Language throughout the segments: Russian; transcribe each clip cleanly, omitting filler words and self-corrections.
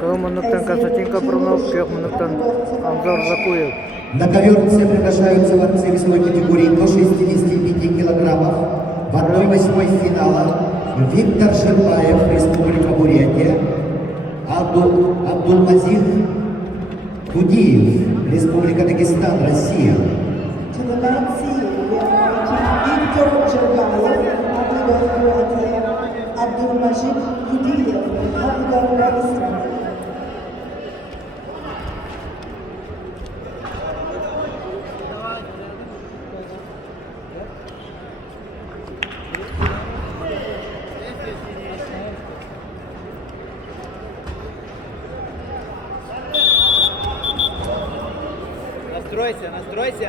Калмануктан Константин Капрунов, Кёхмануктан Анзор Закуев. На ковер все приглашаются борцы весовой категории до 65 килограммов. В 1/8 финала Виктор Жербаев, Республика Бурятия, Абдулмазих Кудиев, Республика Дагестан, Россия. Абдулмазик Кудиев, Дагестан. Настройся, настройся.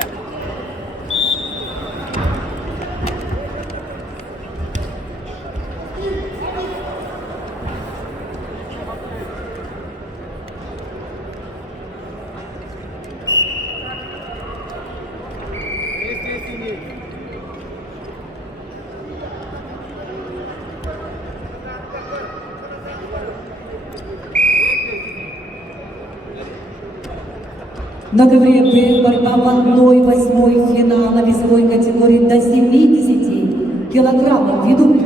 На ковре Б борьба в 1/8 финала весовой категории до 70 килограммов. Ведут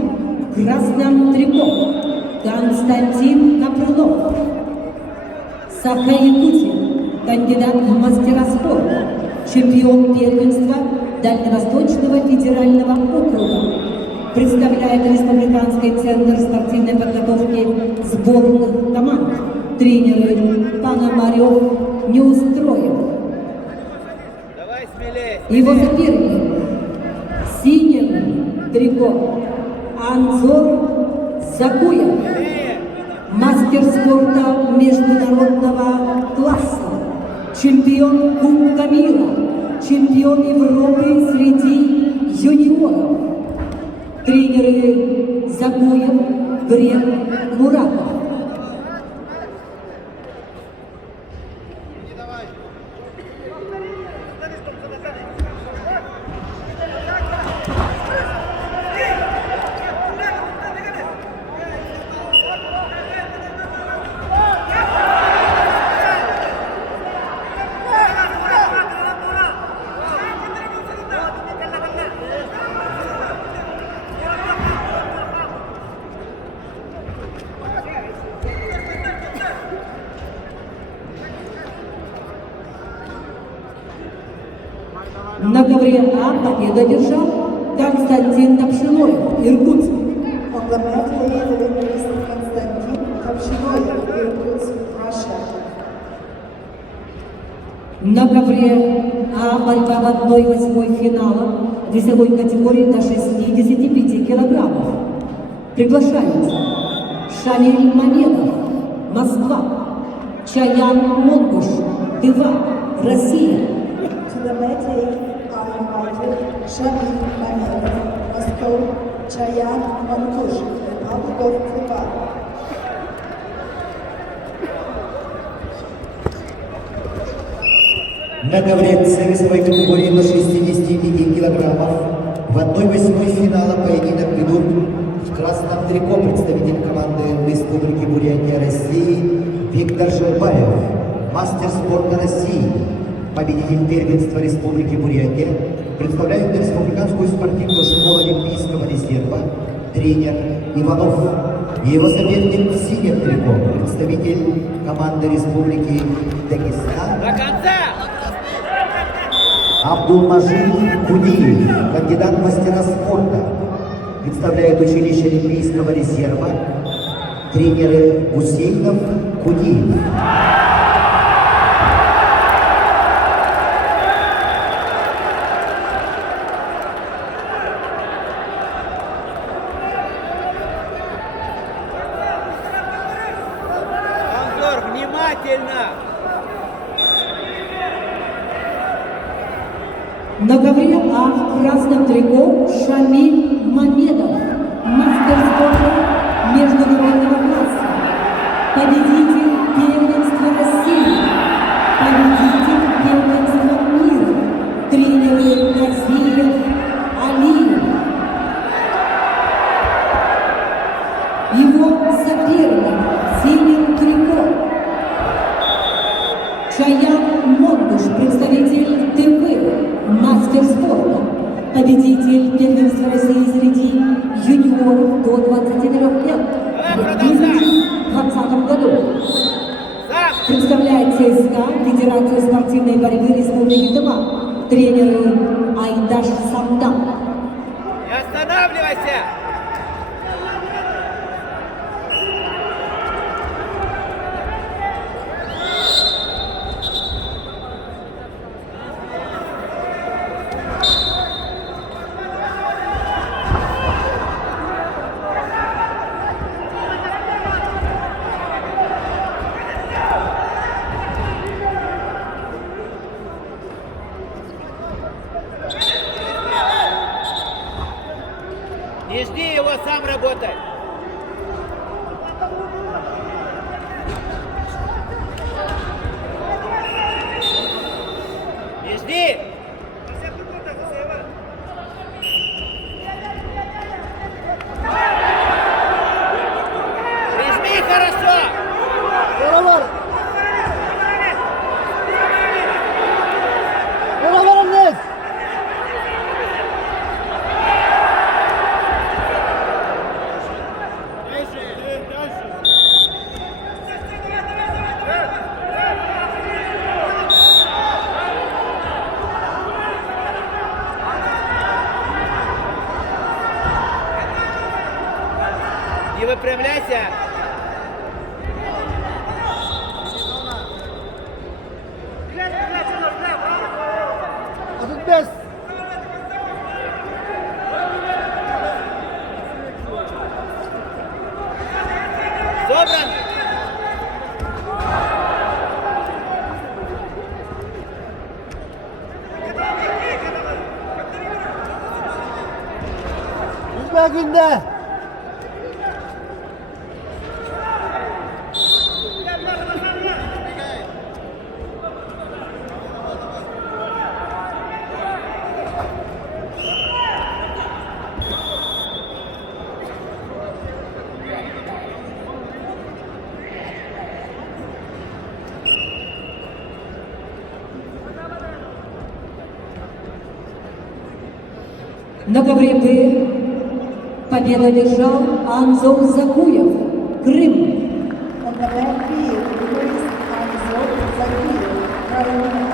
в красном трико Константин Капрунов, Саха-Якутия, кандидат в мастера спорта, чемпион первенства Дальневосточного федерального округа. Представляет Республиканский центр спортивной подготовки сборных команд. Тренеры Пономарев, Неустроев. Давай смелее. Его соперник в синем трико Анзор Закуев, мастер спорта международного класса, чемпион Кубка мира, чемпион Европы среди юниоров. Тренеры Закуев, Грек, Муратов. На ковре А победу одержал Константин Топшиноев, Иркутск. Константин Топшиноев, Иркутск, Russia. На ковре А борьба в 1/8 финала весовой категории до 65 килограммов. Приглашаются Шамиль Мамедов, Москва, Чаян Монгуш, Тыва, Россия. To the meeting are invited Shamil Mamedov, Moscow, Chayan Mankush, Republic of Taiwan. На ковре С весовой категории до 65 килограммов в 1/8 финала поединок ведут в красном трико представитель команды Республики Бурятия, России Виктор Жербаев, мастер спорта России, победитель первенства Республики Бурятия, представляет Республиканскую спортивную школу Олимпийского резерва, тренер Иванов. Его соперник в синем трико, представитель команды Республики Дагестан. До конца! Абдулмазик Кудиев, кандидат в мастера спорта, представляет училище Олимпийского резерва, тренеры Гусейнов, Кудиев. Анзор, внимательно! На ковре А в красном трико Шамиль Мамедов, мастер спорта международного класса, победитель первенства России, победитель первенства мира, тренеры Газиев, Алиев. Его соперник Представляет ЦСКА Федерацию спортивной борьбы Республики Тыва. Тренеры Айдаш Самдан. Не останавливайся! Не жди его, сам работай. Не жди. Прижми хорошо. Не выпрямляйся. Собран. На ковре Б победу одержал Анзор Закуев, Крым. On the back field, Luis Anzo Zaguirre, Carolina.